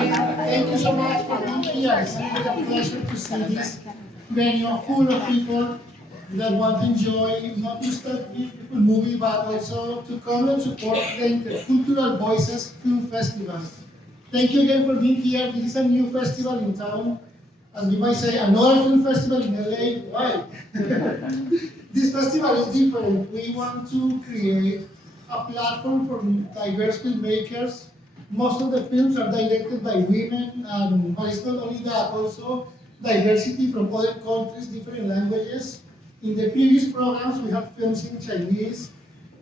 Thank you so much for being here. It's really a pleasure to see this venue full of people that want to enjoy not just a beautiful movie, but also to come and support the Intercultural Voices Film Festival. Thank you again for being here. This is a new festival in town. As we might say, another film festival in LA. Why? This festival is different. We want to create a platform for diverse filmmakers. Most of the films are directed by women, but it's not only that, also diversity from other countries, different languages. In the previous programs, we had films in Chinese,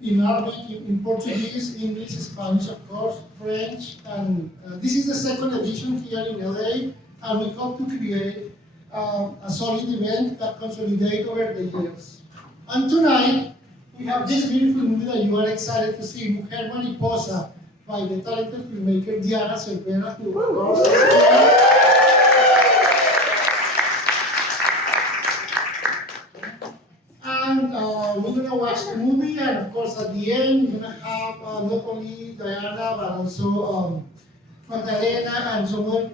in Arabic, in Portuguese, English, Spanish, of course, French, and this is the second edition here in LA, and we hope to create a solid event that consolidates over the years. And tonight, we have this beautiful movie that you are excited to see, Mujer Mariposa, by the talented filmmaker Diana Cervera, who of course is here. And we're going to watch the movie, and of course at the end, we're going to have not only Diana, but also Magdalena and some other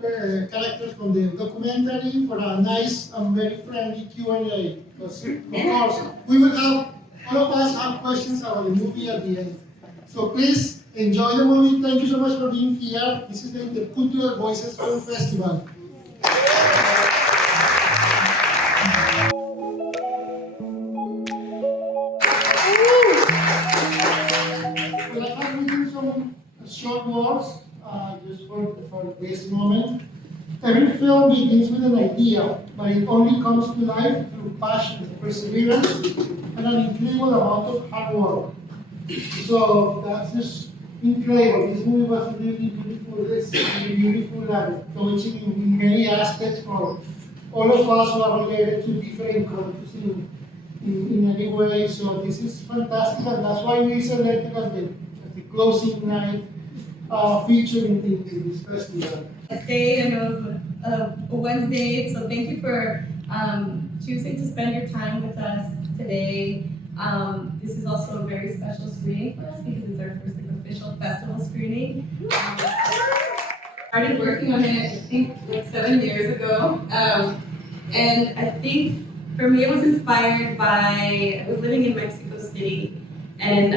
characters from the documentary for a nice and very friendly Q&A. Because, of course, we will have, all of us have questions about the movie at the end. So please enjoy the movie. Thank you so much for being here. This is the Intercultural Voices Film Festival. Well, I have written some short words just for this moment. Every film begins with an idea, but it only comes to life through passion, perseverance, and an incredible amount of hard work. So that's just incredible. This movie was really beautiful. It's really beautiful and touching in many aspects for all of us who are related to different countries in any way. So this is fantastic, and that's why we selected as the closing night feature in this festival. Day and it was a Wednesday, so thank you for choosing to spend your time with us today. This is also a very special screening for us because it's our first official festival screening. Started working on it, I think, like 7 years ago. And I think for me it was inspired by, I was living in Mexico City, and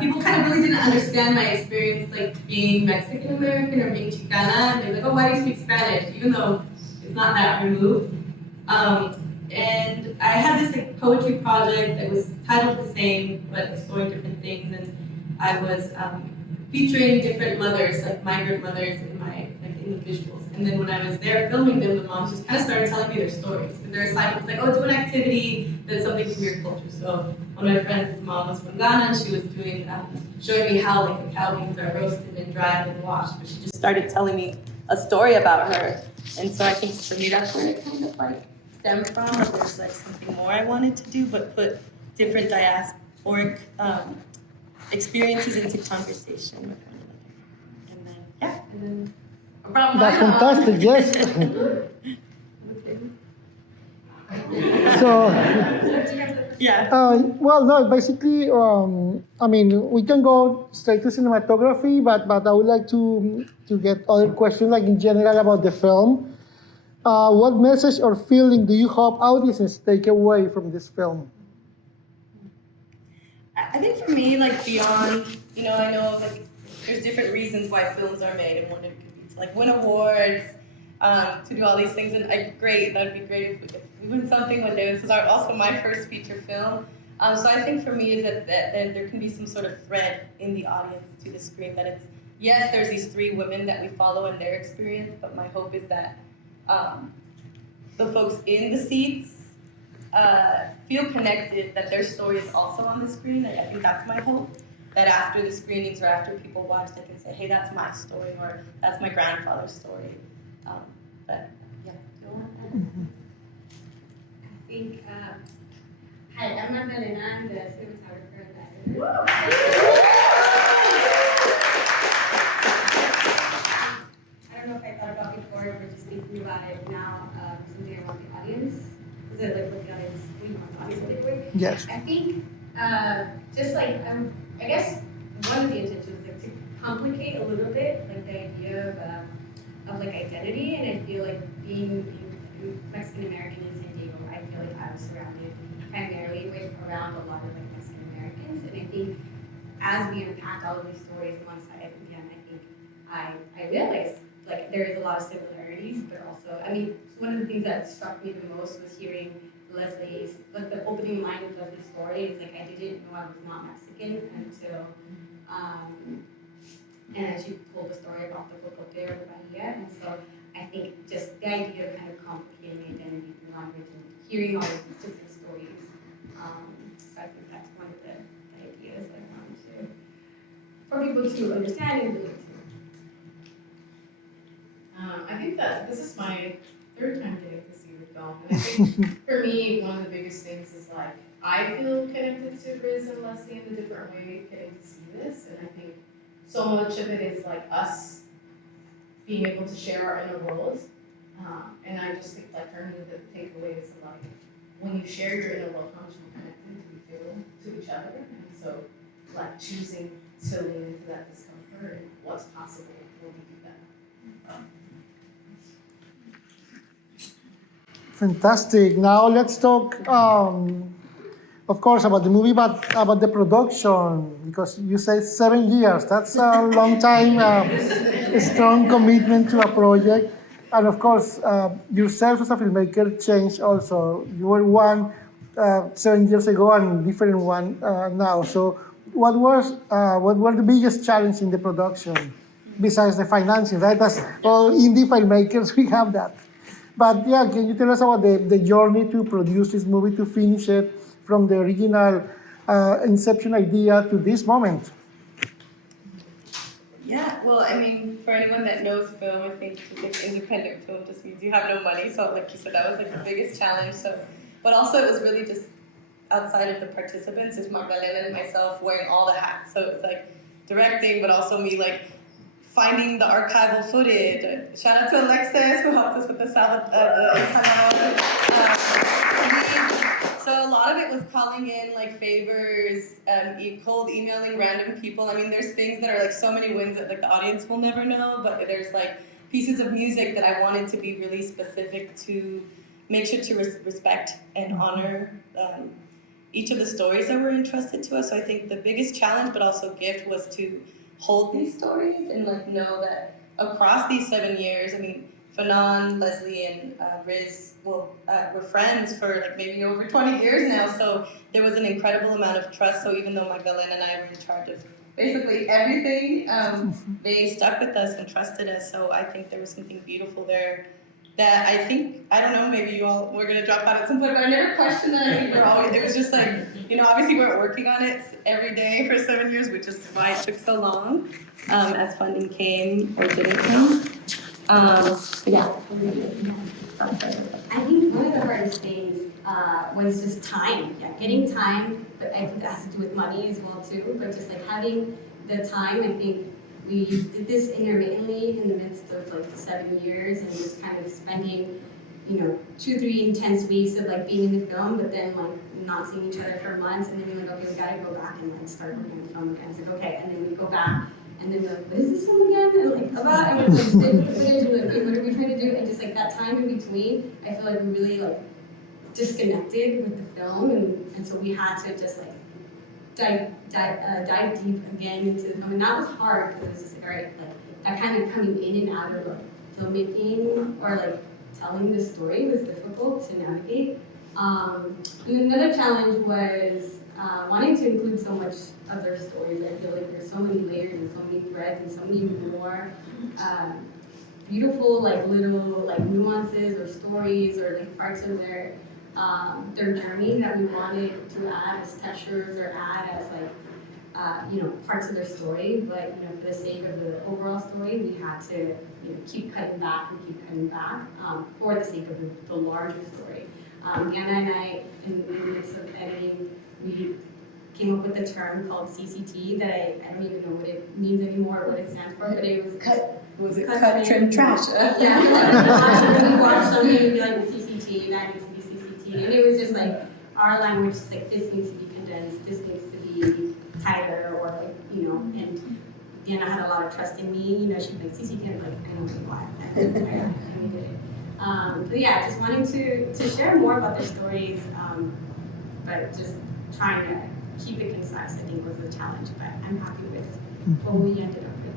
people kind of really didn't understand my experience like being Mexican American or being Chicana. They were like, oh, why do you speak Spanish? Even though it's not that removed. And I had this like poetry project that was titled the same, but exploring different things. And I was featuring different mothers, like migrant mothers in the visuals. And then when I was there filming them, the moms just kind of started telling me their stories. Because their assignment was like, oh, do an activity that's something from your culture. So one of my friends' mom was from Ghana, and she was doing, showing me how like cacao beans are roasted and dried and washed. But she just started telling me a story about her. And so I think for me, that's where it kind of like stemmed from. There's like something more I wanted to do, but put different diasporic experiences into conversation with one another. And then, yeah, and then that's fantastic, yes. So, yeah. well, no, basically, I mean, we can go straight to cinematography, but I would like to get other questions, like in general about the film. What message or feeling do you hope audiences take away from this film? I think for me, like beyond, I know like there's different reasons why films are made, and one it could be to like win awards, to do all these things, and great, that'd be great if we win something one day. This is also my first feature film. So I think for me is that there can be some sort of thread in the audience to the screen, that it's, yes, there's these 3 women that we follow in their experience, but my hope is that the folks in the seats feel connected, that their story is also on the screen. I think that's my hope, that after the screenings or after people watch, they can say, hey, that's my story, or that's my grandfather's story. But yeah, do you want to add? I think, hi, I'm Magdalena, I'm the cinematographer at that. I don't know if I thought about it before, but just thinking about it now, something I want the audience. Is it like what the audience, we want the audience to take away? Yes. I think, just like, I guess one of the intentions is like to complicate a little bit, like the idea of surrounded primarily with around a lot of like Mexican Americans. And I think as we unpacked all of these stories alongside again, I think I realized like there is a lot of similarities, but also, I mean, one of the things that struck me the most was hearing Leslie's, like the opening line of Leslie's story is like, I didn't know I was not Mexican until, and she told the story about the Cocote or the Bahia, and so I think just the idea of kind of complicating identity through language and hearing all of these different stories. So I think that's one of the ideas that I wanted to, for people to understand and relate to. I think that this is my third time getting to see the film, and I think for me, one of the biggest things is like, I feel connected to Riz and Leslie in a different way getting to see this, and I think so much of it is like us being able to share our inner worlds, and I just think like for me the takeaway is like when you share your inner world, how much more connected we feel to each other, and so like choosing to lean into that discomfort and what's possible when we do that. Fantastic. Now let's talk, of course, about the movie, but about the production, because you said 7 years. That's a long time, a strong commitment to a project. And of course, yourself as a filmmaker changed also. You were one 7 years ago and different one now. So what were the biggest challenge in the production, besides the financing, right? As all indie filmmakers, we have that. But yeah, can you tell us about the journey to produce this movie, to finish it, from the original inception idea to this moment? Yeah, well, I mean, for anyone that knows film, I think like independent film just means you have no money. So, like you said, that was like the biggest challenge. So, but also it was really just outside of the participants, it's Magdalena and myself wearing all the hats. So it's like directing, but also me like finding the archival footage. Shout out to Alexis who helped us with the salad. So a lot of it was calling in like favors, cold emailing random people. I mean, there's things that are like so many wins that like the audience will never know, but there's like pieces of music that I wanted to be really specific to make sure to respect and honor each of the stories that were entrusted to us. So I think the biggest challenge, but also gift, was to hold these stories and like know that across these 7 years, I mean, Fanon, Leslie, and Riz were friends for like maybe over 20 years now. So there was an incredible amount of trust. So even though Magdalena and I were in charge of basically everything, they stuck with us and trusted us. So I think there was something beautiful there that I think, I don't know, maybe you all were gonna drop out at some point, but I never questioned that. I think it was just like, you know, obviously we were working on it every day for 7 years, which is why it took so long as funding came or didn't come. Yeah. I think one of the hardest things was just time. Yeah, getting time, but I think that has to do with money as well too. But just like having the time, I think we did this intermittently in the midst of like the 7 years, and just kind of spending, you know, 2-3 intense weeks of like being in the film, but then like not seeing each other for months, and then we're like, okay, we gotta go back and like start working on the film again. It's like, okay, and then we go back. And then we're like, what is this film again? And like, about, and we're like, sit with the footage, and like, okay, what are we trying to do? And just like that time in between, I feel like we really like disconnected with the film, and so we had to just like dive deep again into the film, and that was hard because it was just like, all right, like that kind of coming in and out of like filmmaking or like telling the story was difficult to navigate. And then another challenge was wanting to include so much of their stories. I feel like there's so many layers and so many threads and so many more beautiful like little like nuances or stories or like parts of their journey that we wanted to add as textures or add as like you know, parts of their story. But you know, for the sake of the overall story, we had to, you know, keep cutting back for the sake of the larger story. Diana and I, in the midst of editing, we came up with a term called CCT that I don't even know what it means anymore or what it stands for, but it was cut, trim, trash? Yeah, we watched something and be like CCT, that needs to be CCT, and it was just like our language is like, this needs to be condensed, this needs to be tighter, or like, you know, and Diana had a lot of trust in me, you know, she'd be like, CCT, I'm like, I don't know why, and we did it. But yeah, just wanting to share more about their stories, but just trying to keep it concise, I think, was the challenge. But I'm happy with what we ended up with.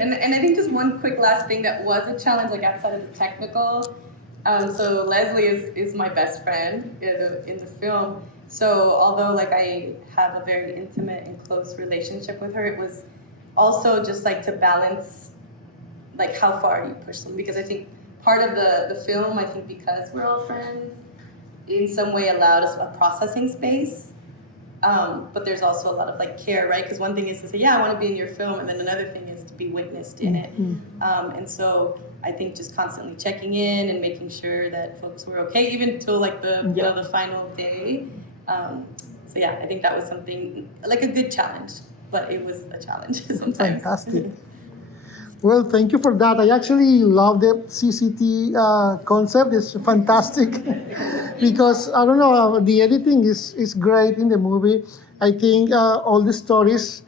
And I think just one quick last thing that was a challenge, like outside of the technical. So Leslie is my best friend in the film. So although like I have a very intimate and close relationship with her, it was also just like to balance like how far do you push them, because I think part of the film, I think because we're all friends, in some way allowed us a processing space. But there's also a lot of like care, right? Because one thing is to say, yeah, I want to be in your film, and then another thing is to be witnessed in it. And so I think just constantly checking in and making sure that folks were okay, even till like the you know, the final day. So yeah, I think that was something like a good challenge, but it was a challenge sometimes. Fantastic. Well, thank you for that. I actually love the CCT concept. It's fantastic because, I don't know, the editing is great in the movie. I think all the stories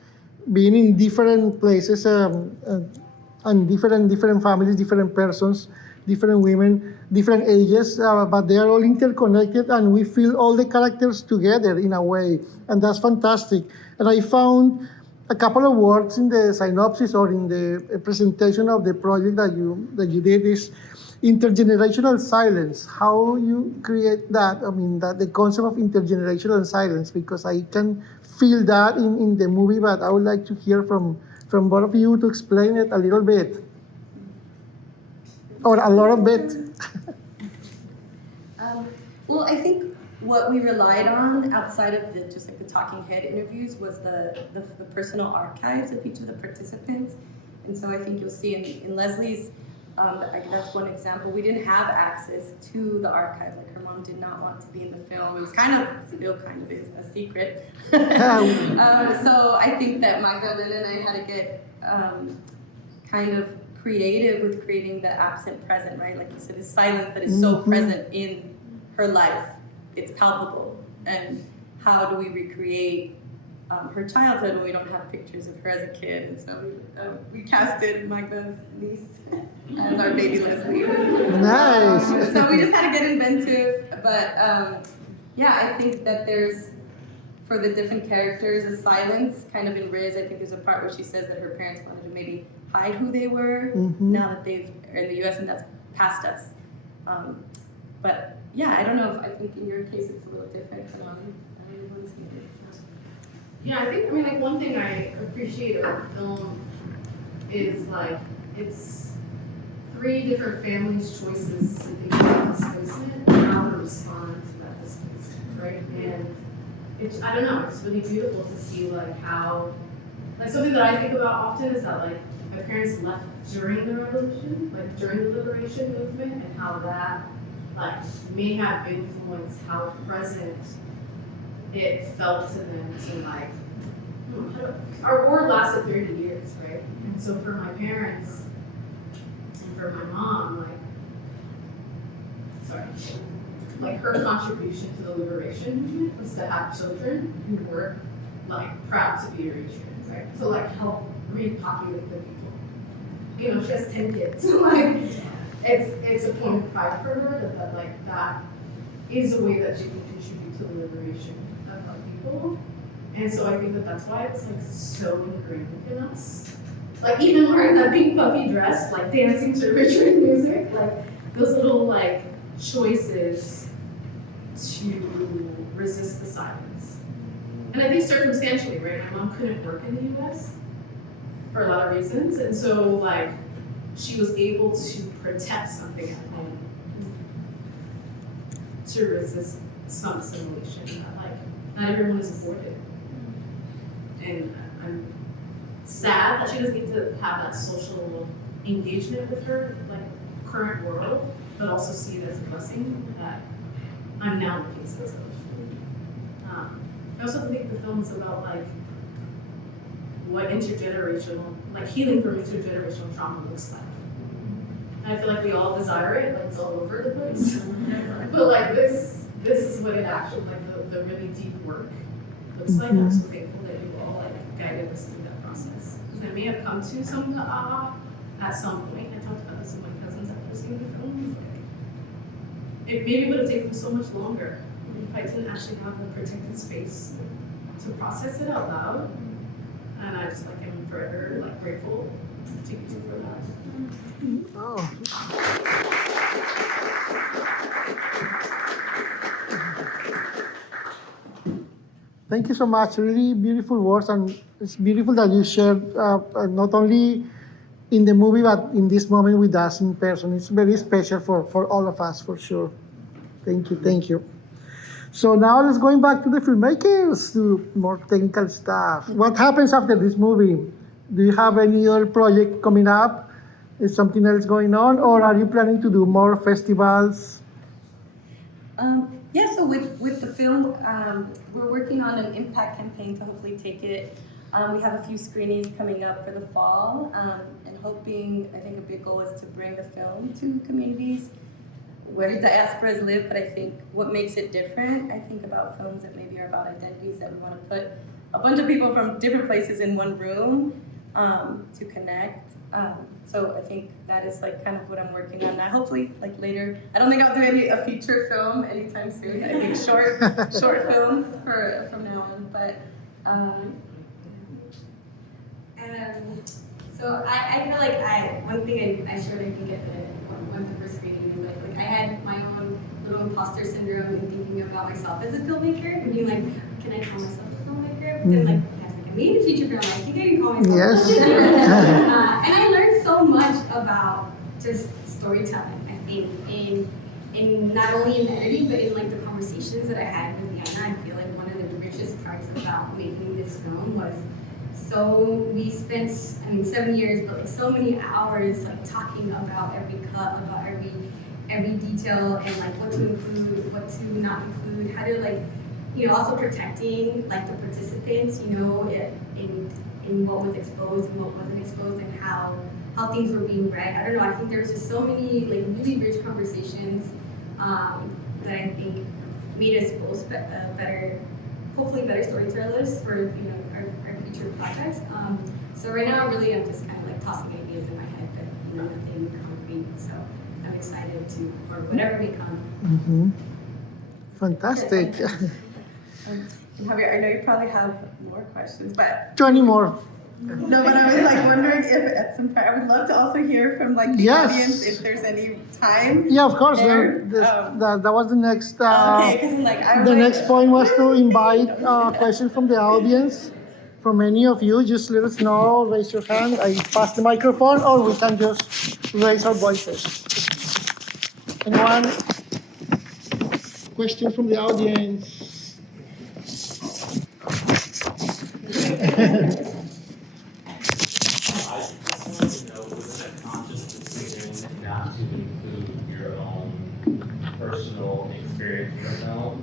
being in different places and different families, different persons, different women, different ages, but they are all interconnected, and we feel all the characters together in a way, and that's fantastic. And I found a couple of words in the synopsis or in the presentation of the project that you did is intergenerational silence. How you create that? I mean, that the concept of intergenerational silence, because I can feel that in the movie, but I would like to hear from both of you to explain it a little bit, or a lot of bit. Well, I think what we relied on outside of just like the talking head interviews was the personal archives of each of the participants. And so I think you'll see in Leslie's, that's one example. We didn't have access to the archive. Like her mom did not want to be in the film. It was still kind of is a secret. So I think that Magdalena and I had to get kind of creative with creating the absent present, right? Like you said, this silence that is so present in her life. It's palpable. And how do we recreate her childhood when we don't have pictures of her as a kid? And so we casted Magda's niece as our baby Leslie. Nice. So we just had to get inventive. But yeah, I think that there's, for the different characters, a silence kind of in Riz. I think there's a part where she says that her parents wanted to maybe hide who they were now that are in the US, and that's past us. But yeah, I don't know if I think in your case it's a little different from everyone's here. Yeah, I mean, like one thing I appreciate about the film is like it's 3 different families' choices to think about displacement and how to respond to that displacement, right? And it's, I don't know, it's really beautiful to see like how, like something that I think about often is that like my parents left during the revolution, like during the liberation movement, and how that like may have influenced how present it felt to them to like, our war lasted 30 years, right? And so for my parents and for my mom, like her contribution to the liberation movement was to have children who were like proud to be Eritreans, right? So like help repopulate the people. You know, she has 10 kids. Like it's a point of pride for her that is a way that she can contribute to the liberation of our people. And so I think that's why it's like so ingrained in us. Like even wearing that pink puffy dress, like dancing to Eritrean music, like those little like choices to resist the silence. And I think circumstantially, right? My mom couldn't work in the US for a lot of reasons. And so like she was able to protect something at home to resist some assimilation that like not everyone is afforded. And I'm sad that she doesn't get to have that social engagement with her like current world, but also see it as a blessing that I'm now the case of. I also think the film is about like what intergenerational, like healing from intergenerational trauma looks like. And I feel like we all desire it, like it's all over the place. But like this is what it actually, like the really deep work looks like. I'm so thankful that you all like guided us through that process. Because I may have come to some of the at some point, I talked about this with my cousins after seeing the film, it maybe would have taken so much longer if I didn't actually have a protected space to process it out loud. And I just am forever grateful to you for that. Oh. Thank you so much. Really beautiful words, and it's beautiful that you shared not only in the movie but in this moment with us in person. It's very special for all of us, for sure. Thank you, thank you. So now let's going back to the filmmakers, to more technical stuff. What happens after this movie? Do you have any other project coming up? Is something else going on, or are you planning to do more festivals? Yeah, so with the film, we're working on an impact campaign to hopefully take it. We have a few screenings coming up for the fall, and hoping, I think a big goal is to bring the film to communities where diasporas live, but I think what makes it different, I think about films that maybe are about identities, that we want to put a bunch of people from different places in one room to connect. So I think that is kind of what I'm working on now. Hopefully, later. I don't think I'll do a feature film anytime soon. I think short films from now on. But so I feel like one thing I shared, I think, at one of the first screening is I had my own little imposter syndrome in thinking about myself as a filmmaker and being like, can I call myself a filmmaker? But then I made a feature film. I think I can call myself. Yes. And I learned so much about just storytelling. I think in not only in the editing, but in the conversations that I had with Diana. I feel like one of the richest parts about making this film was we spent 7 years, but so many hours talking about every cut, about every detail, and what to include, what to not include, how to also protecting the participants, in what was exposed and what wasn't exposed, and how things were being read. I don't know. I think there's just so many really rich conversations that I think made us both hopefully better storytellers for our future projects. So right now, really, I'm just kind of tossing ideas in my head, but nothing concrete. So I'm excited for whatever may come. Mm-hmm. Fantastic. Javier, I know you probably have more questions, but 20 more. no, but I was wondering if at some point I would love to also hear from the Yes. audience if there's any time. Yeah, of course. there. That was the next. Okay, because The next point was to invite questions from the audience. From any of you, just let us know, raise your hand, I pass the microphone, or we can just raise our voices. Anyone? Question from the audience? I just wanted to know, was it a conscious decision not to include your own personal experience in the film?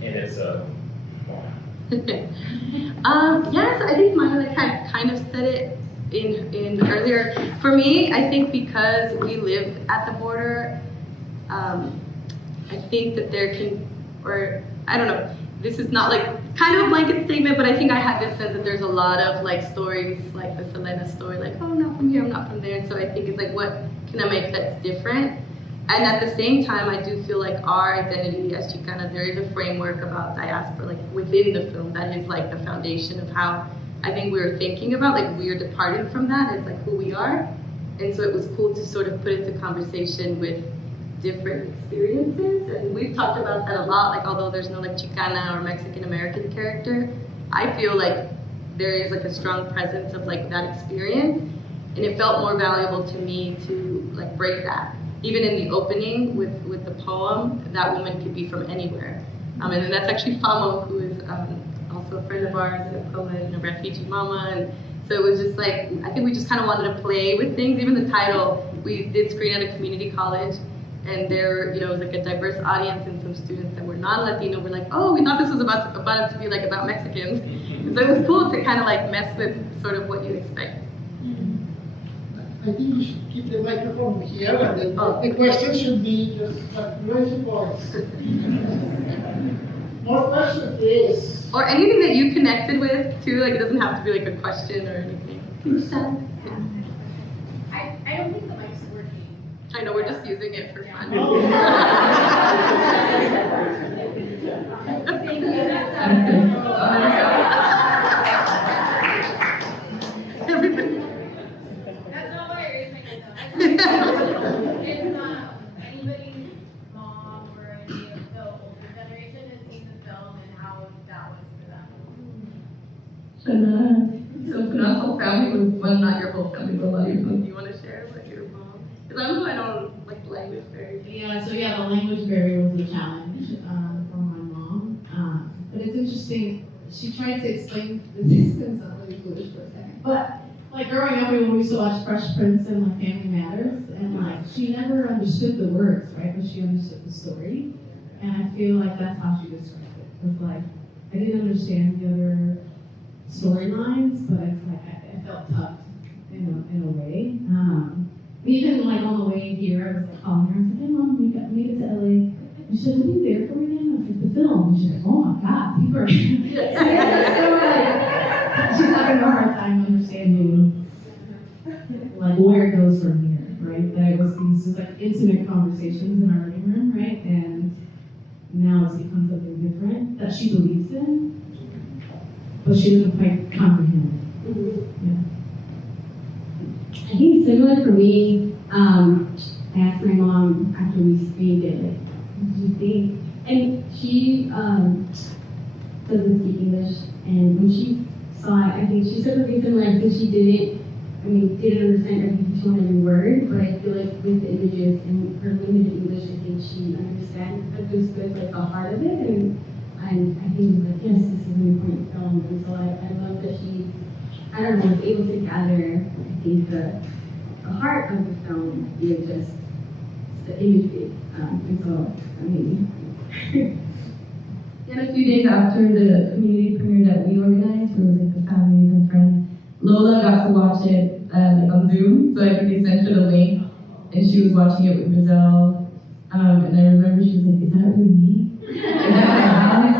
And if so, why? Yes, I think Maya had kind of said it in earlier. For me, I think because we live at the border, I think that there can, or I don't know, this is not kind of a blanket statement, but I think I had this sense that there's a lot of stories like the Selena story, oh, I'm not from here, I'm not from there. And so I think it's what can I make that's different? And at the same time, I do feel our identity as Chicana, there is a framework about diaspora, within the film, that is the foundation of how I think we were thinking about, we're departing from that, it's who we are. And so it was cool to sort of put it to conversation with different experiences. And we've talked about that a lot, although there's no Chicana or Mexican American character, I feel there is a strong presence of that experience. And it felt more valuable to me to break that. Even in the opening with the poem, that woman could be from anywhere. And then that's actually Famo, who is also a friend of ours and a poet and a refugee mama. And so it was just I think we just kind of wanted to play with things. Even the title, we did screen at a community college, and there, it was a diverse audience, and some students that were non-Latino were oh, we thought this was about to be about Mexicans. And so it was cool to kind of mess with sort of what you expect. I think we should keep the microphone here, and then the question should be just raise your voice. More questions, please. Or anything that you connected with too, it doesn't have to be a question or anything. I don't think the mic's working. I know we're just using it for fun. That's not why I raised my hand. If anybody's mom or any of the older generation has seen the film and how that was for them. So not whole family was, well, not your whole family, but a lot of your family. Do you want to share what your mom? Because I don't like language very. Yeah, so yeah, the language barrier was a challenge for my mom. But it's interesting, she tried to explain the distance of really foolish for a second. But like growing up, we used to watch Fresh Prince and like Family Matters, and like she never understood the words, right? But she understood the story. And I feel like that's how she described it. It was like, I didn't understand the other storylines, but it's like I felt tucked in a way. Even like on the way here, I was like calling her. I was like, "Hey mom, we made it to LA." And she said, "What are you there for again?" I was like, "The film." And she's like, "Oh my God, people are." She's having a hard time understanding like where it goes from here, right? That it was these just like intimate conversations in our living room, right? And now it's become something different that she believes in, but she doesn't quite comprehend. Yeah. I think similar for me, I asked my mom after we screened it, like, what did you think? And she doesn't speak English, and when she saw it, I think she said something similar. I think she didn't understand every word, but I feel like with the images and her limited English, I think she understood like the heart of it, and I think like, yes, this is an important film, and so I love that she, I don't know, was able to gather, I think, the heart of the film via just the imagery, and so, I mean. And a few days after the community premiere that we organized, where it was like the families and friends, Lola got to watch it like on Zoom, so I think they sent her the link, and she was watching it with Giselle, and I remember she was like, "Is that really me? Is that my house?"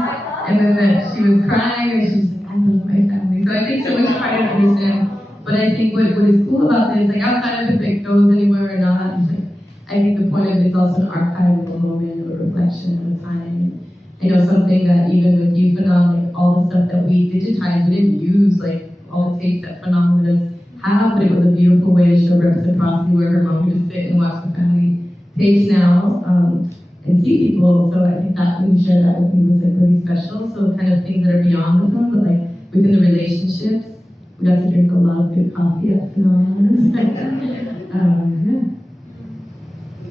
And then she was crying, and she was like, "I love my family." So I think so much trying to understand, but I think what is cool about this, like outside of if it goes anywhere or not, like, I think the point of it is also an archival moment or reflection of time. I know something that even with you, like all the stuff that we digitized, we didn't use like all the tapes that Phenomenal have, but it was a beautiful way to show reciprocity where her mom could just sit and watch the family tapes now and see people. So I think that when you shared that with me was like really special. So kind of things that are beyond the film, but like within the relationships, we got to drink a lot of good coffee at Phenomenal.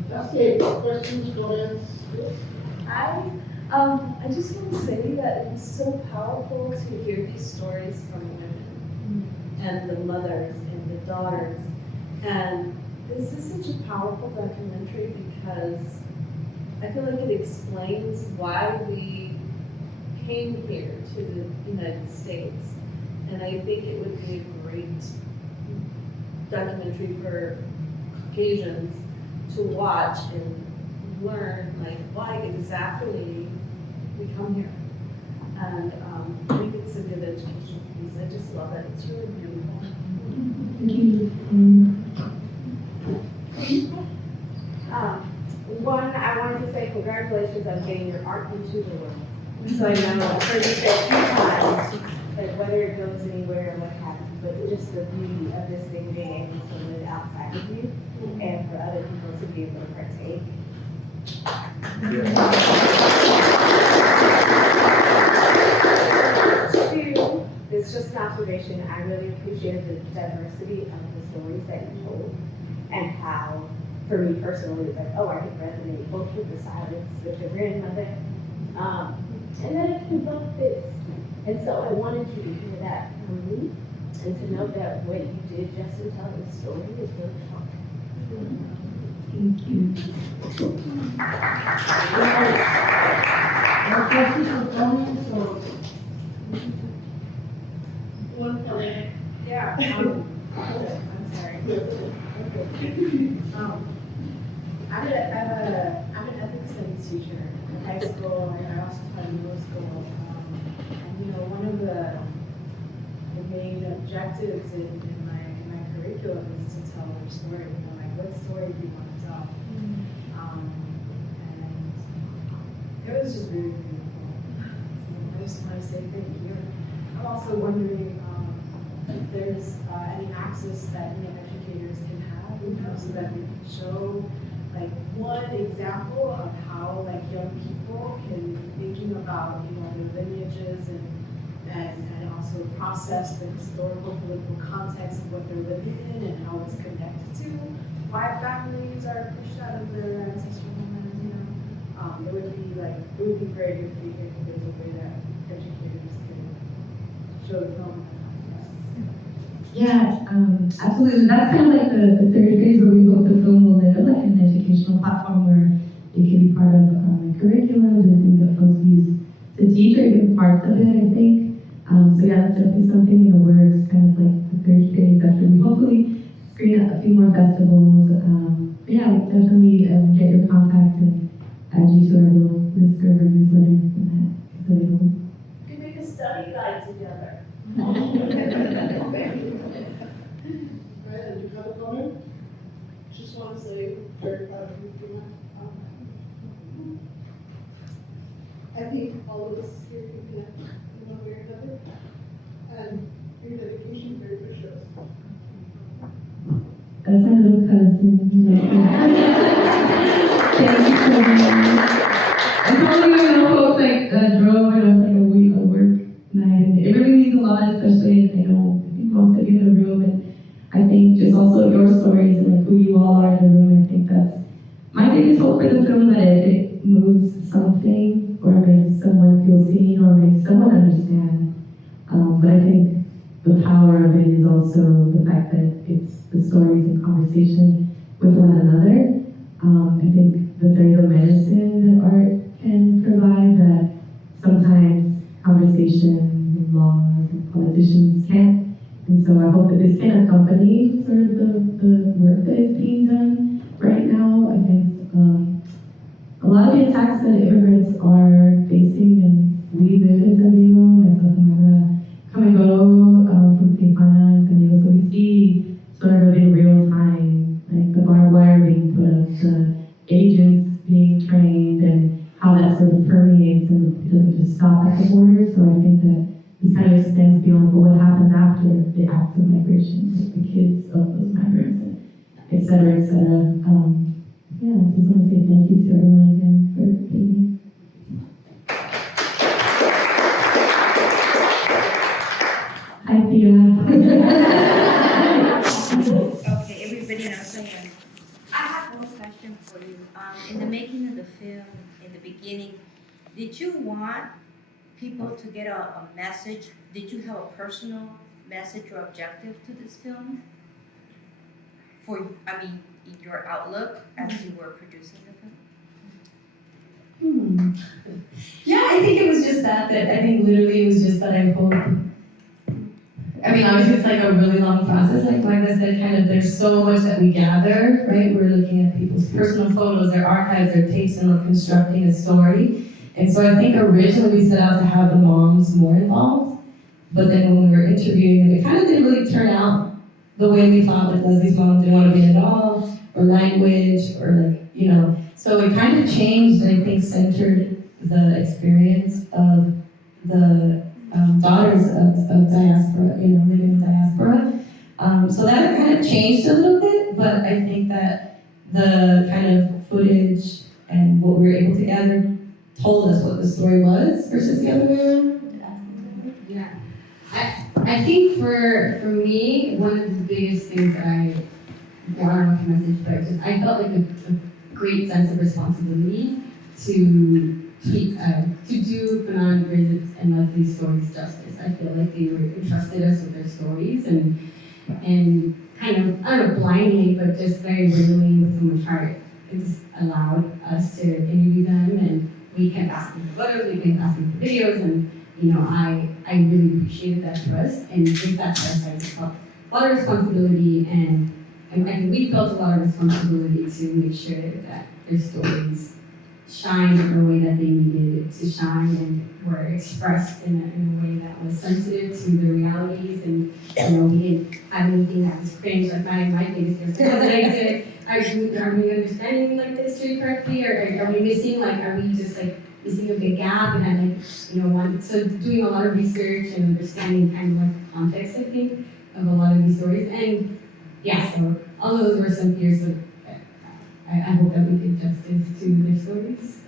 That's it. Questions, comments? I just want to say that it's so powerful to hear these stories from women and the mothers and the daughters. And this is such a powerful documentary because I feel like it explains why we came here to the United States. And I think it would be a great documentary for Caucasians to watch and learn like why exactly we come here. And I think it's a good educational piece. I just love it. It's really beautiful. One, I wanted to say congratulations on getting your art into the world. So I know I've heard you say a few times, like whether it goes anywhere or what happens, but just the beauty of this thing being able to live outside of you and for other people to be able to partake. Two, it's just an observation. I really appreciated the diversity of the stories that you told and how, for me personally, it's like, oh, I could resonate both with the silence with your grandmother, and then it could both fits. And so I wanted you to hear that from me and to know that what you did just in telling the story is really strong. Thank you. More questions or comments? Or One comment. Yeah. I'm sorry. I'm an ethics studies teacher in high school, and I also taught in middle school. And one of the main objectives in my curriculum is to tell their story, you know, like what story do you want to tell? And it was just really beautiful. So I just want to say thank you. I'm also wondering if there's any access that young educators can have, you know, so that they can show like one example of how like young people can be thinking about, you know, their lineages and also process the historical political context of what they're living in and how it's connected to why families are pushed out of their ancestral homelands, you know. It would be great if there's a way that educators can show the film. Yeah, absolutely. That's kind of like the third phase where we hope the film will live like an educational platform where it can be part of curriculum and things that folks use to teach or even parts of it, I think. So yeah, that's definitely something in the works, kind of like the third phase after we hopefully screen a few more festivals. But yeah, definitely get your contact and add you to our little list or newsletter and that is available. We can make a study guide together. Right, you have a comment? Just want to say very proud of you, Tina. I think all of us here can connect in one way or another, and your dedication very much shows. That's my little cousin. Thank you so much. I probably know folks like drove and it was like a week of work night. And it really means a lot, especially I know most of you in the room. And I think just also your stories and like who you all are in the room. I think that's my biggest hope for the film, that if it moves something or makes someone feel seen or makes someone understand. But I think the power of it is also the fact that it's the stories and conversation with one another. I think that there's a medicine that art can provide that sometimes conversation and laws and politicians can't. And so I hope that this can accompany sort of the work that is being done right now against a lot of the attacks that immigrants are facing. And we live in San Diego, myself and Magdalena come and go from Tijuana and San Diego, so we see sort of in real time, like the barbed wire being put up, the agents being trained, and how that sort of permeates and it doesn't just stop at the border. So I think that this kind of extends beyond what happens after the act of migration, like the kids of those migrants, and et cetera, et cetera. Yeah, I just want to say thank you to everyone again for being here. Hi, Pia. Okay, everybody knows someone. I have one question for you. In the making of the film, in the beginning, did you want people to get a message? Did you have a personal message or objective to this film? Your outlook as you were producing the film? Yeah, I think it was just that I think literally it was just that I hope. I mean, obviously it's like a really long process, like Magda said, kind of there's so much that we gather, right? We're looking at people's personal photos, their archives, their tapes, and we're constructing a story. And so I think originally we set out to have the moms more involved, but then when we were interviewing them, it kind of didn't really turn out the way we thought, like Leslie's mom didn't want to be involved, or language, or like, you know. So it kind of changed, and I think centered the experience of the daughters of diaspora, you know, living in diaspora. So that kind of changed a little bit, but I think that the kind of footage and what we were able to gather told us what the story was versus the other way around. Yeah. I think for me, one of the biggest things that I don't know if message, but I felt like a great sense of responsibility to do Fanon, Grizz, and Leslie's stories justice. I feel like they were entrusted us with their stories and kind of, I don't know, blindly, but just very willingly with so much heart. It just allowed us to interview them, and we kept asking for photos, we kept asking for videos, and you know, I really appreciated that trust, and with that trust, I felt a lot of responsibility, and we felt a lot of responsibility to make sure that their stories shine in the way that they needed to shine and were expressed in a way that was sensitive to the realities. And we didn't have anything that was cringe. Like my biggest thing was are we understanding like the history correctly, or are we missing are we just missing a big gap? And I so doing a lot of research and understanding kind of context, I think, of a lot of these stories. And yeah, so all of those were some fears of. I hope that we did justice to their stories.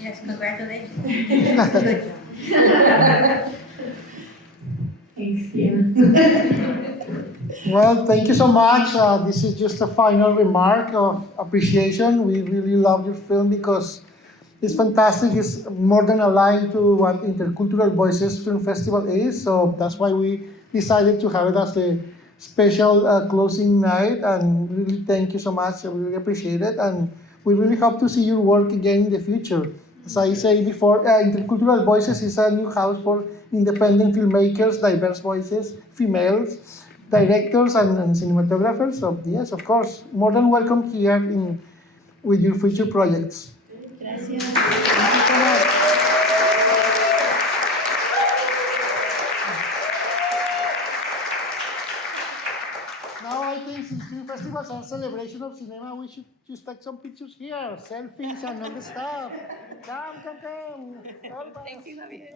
Yes, congratulations. Good. Thanks, Diana. Well, thank you so much. This is just a final remark of appreciation. We really love your film because it's fantastic. It's more than aligned to what Intercultural Voices Film Festival is. So that's why we decided to have it as a special closing night. And really thank you so much. I really appreciate it. And we really hope to see your work again in the future. As I say before, Intercultural Voices is a new house for independent filmmakers, diverse voices, females, directors, and cinematographers. So yes, of course, more than welcome here with your future projects. Gracias. Now I think since film festivals are a celebration of cinema, we should just take some pictures here, selfies and all the stuff. Come. All of us. Thank you, Javier.